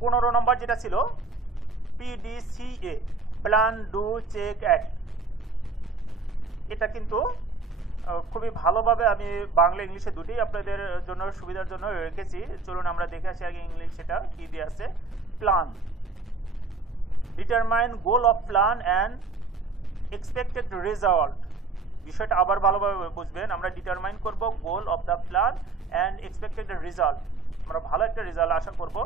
15 নম্বর যেটা ছিল PDCA, plan do check act. এটা কিন্তু খুবই ভালোভাবে আমি বাংলা ইংলিশে দুটোই আপনাদের জন্য সুবিধার জন্য রেখেছি। চলুন আমরা দেখে আসি আগে ইংলিশ সেটা কি দিয়ে আছে। Plan, determine goal of plan and expected result. বিষয়টা আবার ভালোভাবে বুঝবেন। আমরা ডিটারমাইন করব goal of the plan and expected result, আমরা ভালো একটা রেজাল্ট আশা করব।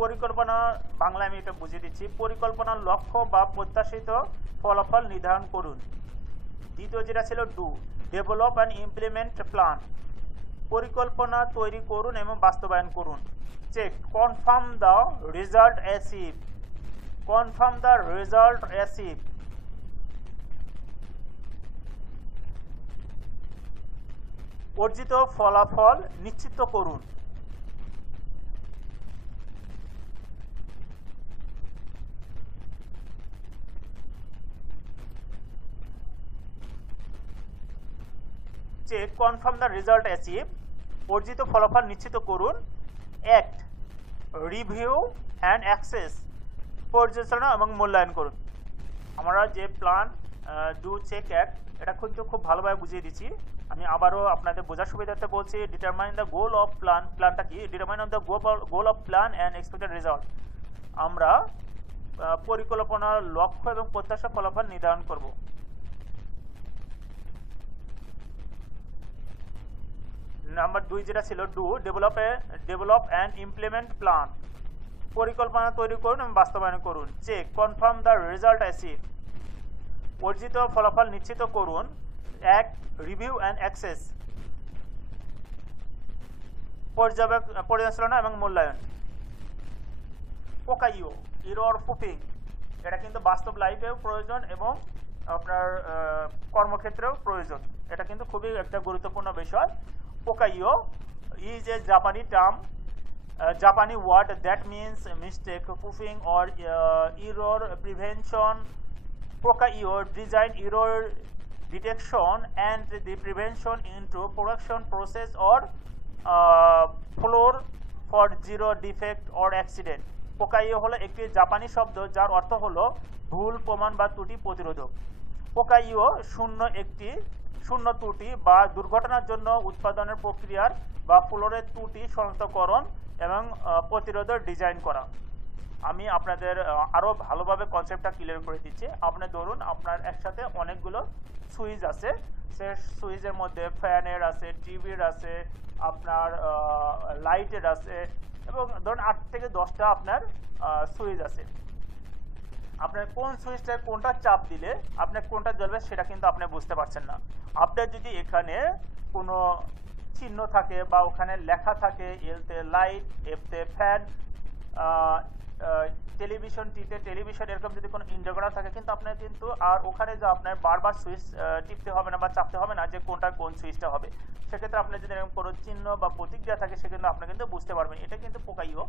পরিকল্পনা, বাংলায় আমি এটা বুঝিয়ে দিচ্ছি, পরিকল্পনার লক্ষ্য বা প্রত্যাশিত ফলাফল নির্ধারণ করুন। দ্বিতীয় যেটা ছিল do, develop and implement plan, পরিকল্পনা তৈরি করুন এবং বাস্তবায়ন করুন। Check, confirm the result achieve, confirm the result achieve, অর্জিত ফলাফল নিশ্চিত করুন। Check, confirm the result achieve, অর্জিত ফলাফল নিশ্চিত করুন। অ্যাক্ট, রিভিউ অ্যান্ড অ্যাক্সেস, পর্যালোচনা এবং মূল্যায়ন করুন। আমরা যে প্ল্যান ডু চেক অ্যাক্ট, এটা কিন্তু খুব ভালোভাবে বুঝিয়ে দিচ্ছি। আমি আবারও আপনাদের বোঝার সুবিধার্থে বলছি। Determine the goal of plan, প্ল্যানটা কি? Determine of the goal of plan and expected result, আমরা পরিকল্পনার লক্ষ্য এবং প্রত্যাশা ফলাফল নির্ধারণ করব। নাম্বার 2 যেটা ছিল do, develop and implement plan, পরিকল্পনা তৈরি করুন এবং বাস্তবায়ন করুন। Check, confirm the result achieve, অর্জিত ফলাফল নিশ্চিত করুন। অ্যাক্ট, রিভিউ অ্যান্ড অ্যাক্সেস, পর্যালোচনা এবং মূল্যায়ন। পোকাইও, এরর প্রুফিং, এটা কিন্তু বাস্তব লাইফেও প্রয়োজন এবং আপনার কর্মক্ষেত্রেও প্রয়োজন। এটা কিন্তু খুবই একটা গুরুত্বপূর্ণ বিষয়। পোকাইও is a Japanese term, Japanese word that means mistake proofing or error prevention. Pokaio design error detection and the prevention into production process or floor for zero defect or accident. পোকাইও হলো একটি জাপানি শব্দ যার অর্থ হলো ভুল, প্রমাণ বা ত্রুটি প্রতিরোধক। পোকাইও শূন্য ত্রুটি বা দুর্ঘটনার জন্য উৎপাদনের প্রক্রিয়ার বা ফ্লোরের ত্রুটি শনাক্তকরণ এবং প্রতিরোধের ডিজাইন করা। আমি আপনাদের আরও ভালোভাবে কনসেপ্টটা ক্লিয়ার করে দিচ্ছি। আপনি ধরুন আপনার একসাথে অনেকগুলো সুইচ আছে, সে সুইচের মধ্যে ফ্যানের আছে, টিভির আছে, আপনার লাইটের আছে এবং ধরুন 8 থেকে 10টা আপনার সুইচ আছে। আপনার কোন সুইচটা কোনটা চাপ দিলে আপনার কোনটা জ্বলবে সেটা কিন্তু আপনি বুঝতে পারছেন না। আপনার যদি এখানে কোনো চিহ্ন থাকে বা ওখানে লেখা থাকে এলতে লাইট, এফতে ফ্যান, টেলিভিশন টিতে টেলিভিশন, এরকম যদি কোনো ইন্ডিকেটর করা থাকে কিন্তু আপনার কিন্তু আর ওখানে যে আপনার বারবার সুইচ টিপতে হবে না বা চাপতে হবে না যে কোনটা কোন সুইচটা হবে। সেক্ষেত্রে আপনার যদি এরকম কোনো চিহ্ন বা প্রতীক দেওয়া থাকে সেক্ষেত্রে আপনি কিন্তু বুঝতে পারবেন। এটা কিন্তু পোকাইও